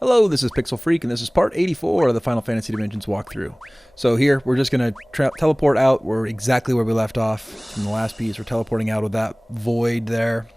Hello, this is Pixel Freak, and this is part 84 of the Final Fantasy Dimensions walkthrough. So here, we're just going to teleport out. We're exactly where we left off from the last piece. We're teleporting out of that void there.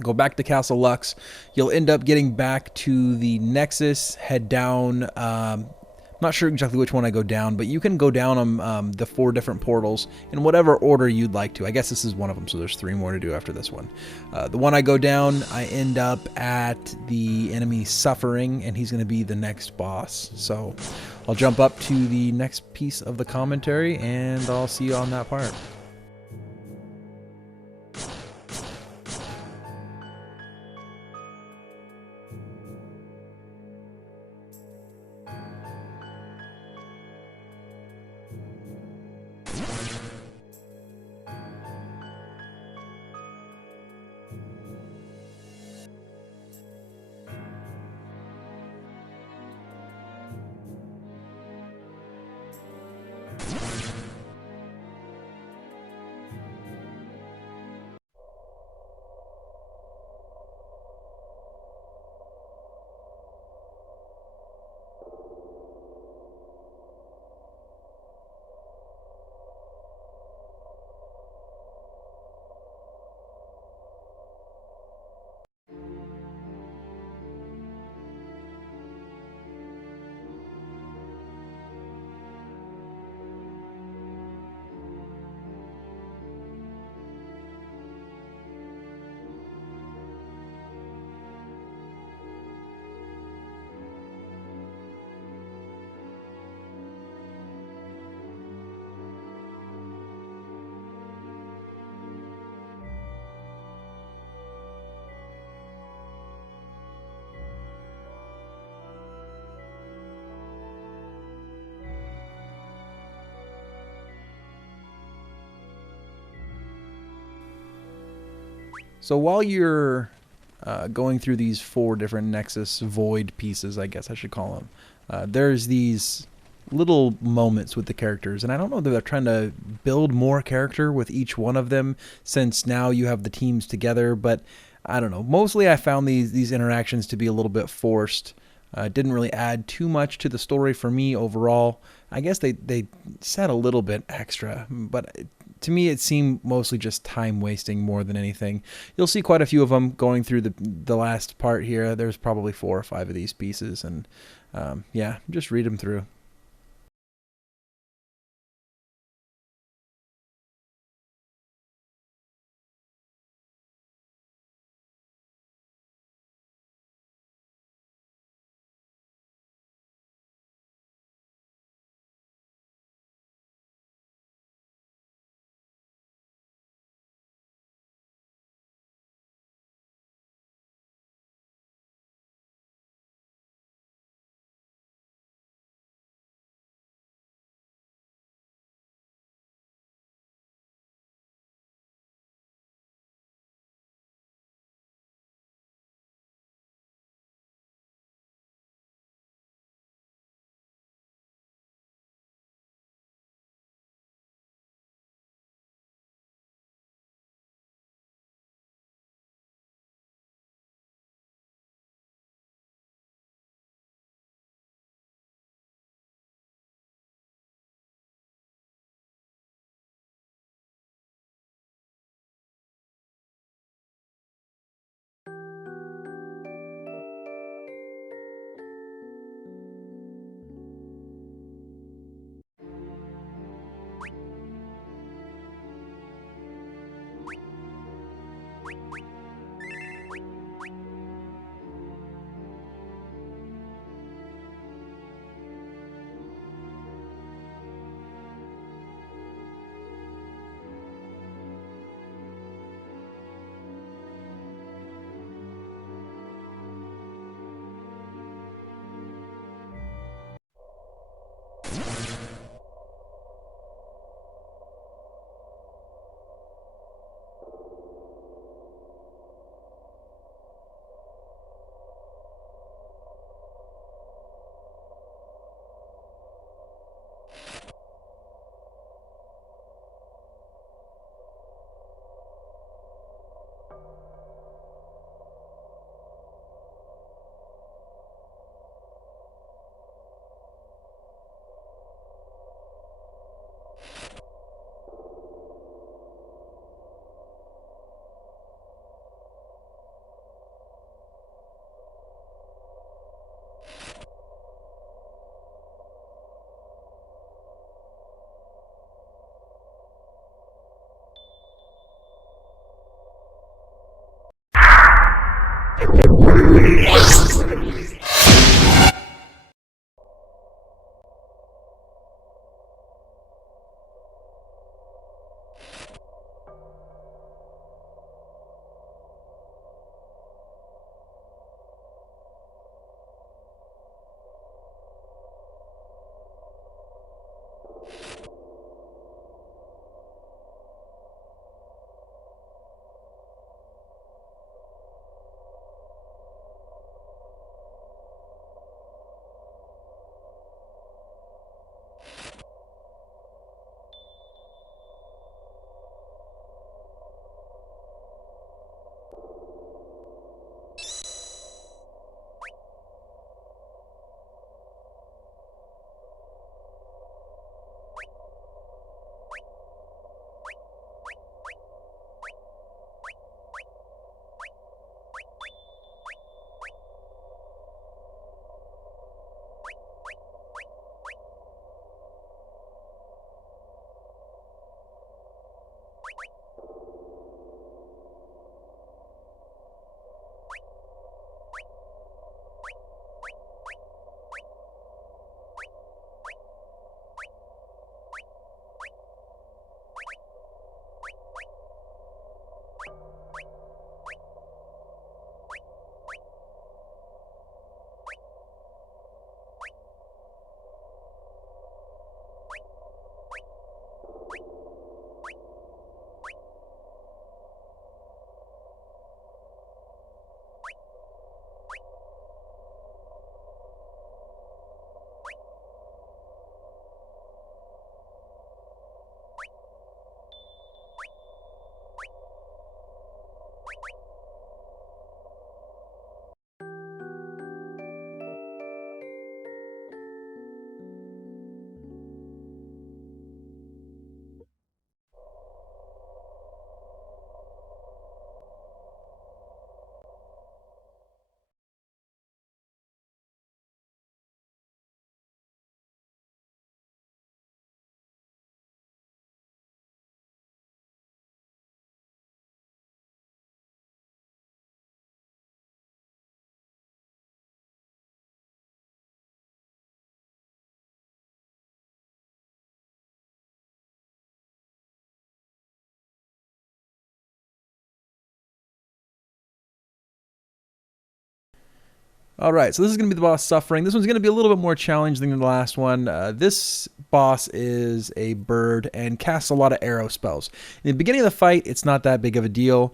Go back to Castle Lux. You'll end up getting back to the Nexus, head down. I'm not sure exactly which one I go down, but you can go down the 4 different portals in whatever order you'd like to. I guess this is one of them, so there's 3 more to do after this one. The one I go down, I end up at the enemy Suffering, and he's going to be the next boss. So I'll jump up to the next piece of the commentary, and I'll see you on that part. So while you're going through these 4 different Nexus void pieces, I guess I should call them, there's these little moments with the characters, and I don't know if they're trying to build more character with each one of them since now you have the teams together, but I don't know. Mostly I found these interactions to be a little bit forced. Didn't really add too much to the story for me overall. I guess they said a little bit extra, but to me it seemed mostly just time wasting more than anything. You'll see quite a few of them going through the last part here. There's probably 4 or 5 of these pieces, and yeah, just read them through. Alright, so this is going to be the boss Suffering. This one's going to be a little bit more challenging than the last one. This boss is a bird and casts a lot of arrow spells. In the beginning of the fight, it's not that big of a deal.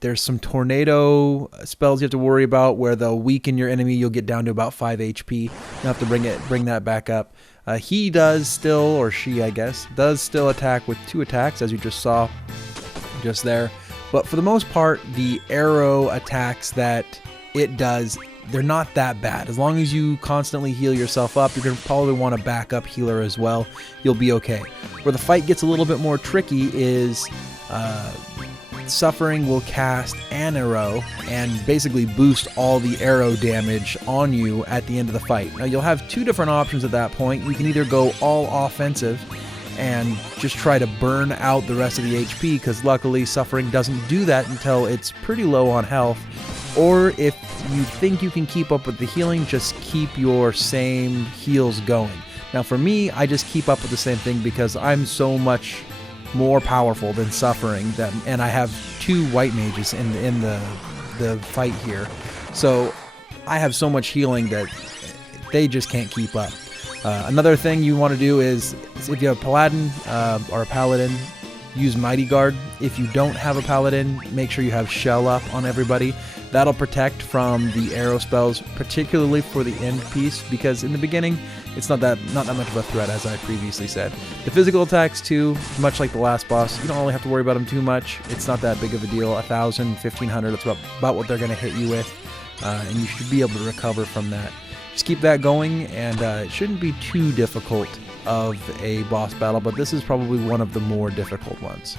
There's some tornado spells you have to worry about where they'll weaken your enemy. You'll get down to about 5 HP. You'll have to bring that back up. He does still, or she I guess, does still attack with 2 attacks, as you just saw just there. But for the most part, the arrow attacks that it does, they're not that bad. As long as you constantly heal yourself up, you're going to probably want a backup healer as well. You'll be okay. Where the fight gets a little bit more tricky is Suffering will cast an arrow and basically boost all the arrow damage on you at the end of the fight. Now you'll have 2 different options at that point. You can either go all offensive and just try to burn out the rest of the HP, because luckily Suffering doesn't do that until it's pretty low on health. Or if you think you can keep up with the healing, just keep your same heals going. Now for me, I just keep up with the same thing because I'm so much more powerful than Suffering, and I have 2 white mages in the fight here. So I have so much healing that they just can't keep up. Another thing you want to do is if you have a Paladin or a Paladin, use Mighty Guard. If you don't have a Paladin, make sure you have Shell up on everybody. That'll protect from the arrow spells, particularly for the end piece, because in the beginning, it's not that much of a threat, as I previously said. The physical attacks, too, much like the last boss, you don't really have to worry about them too much. It's not that big of a deal. 1,000, 1,500, that's about what they're going to hit you with, and you should be able to recover from that. Just keep that going, and it shouldn't be too difficult of a boss battle, but this is probably one of the more difficult ones.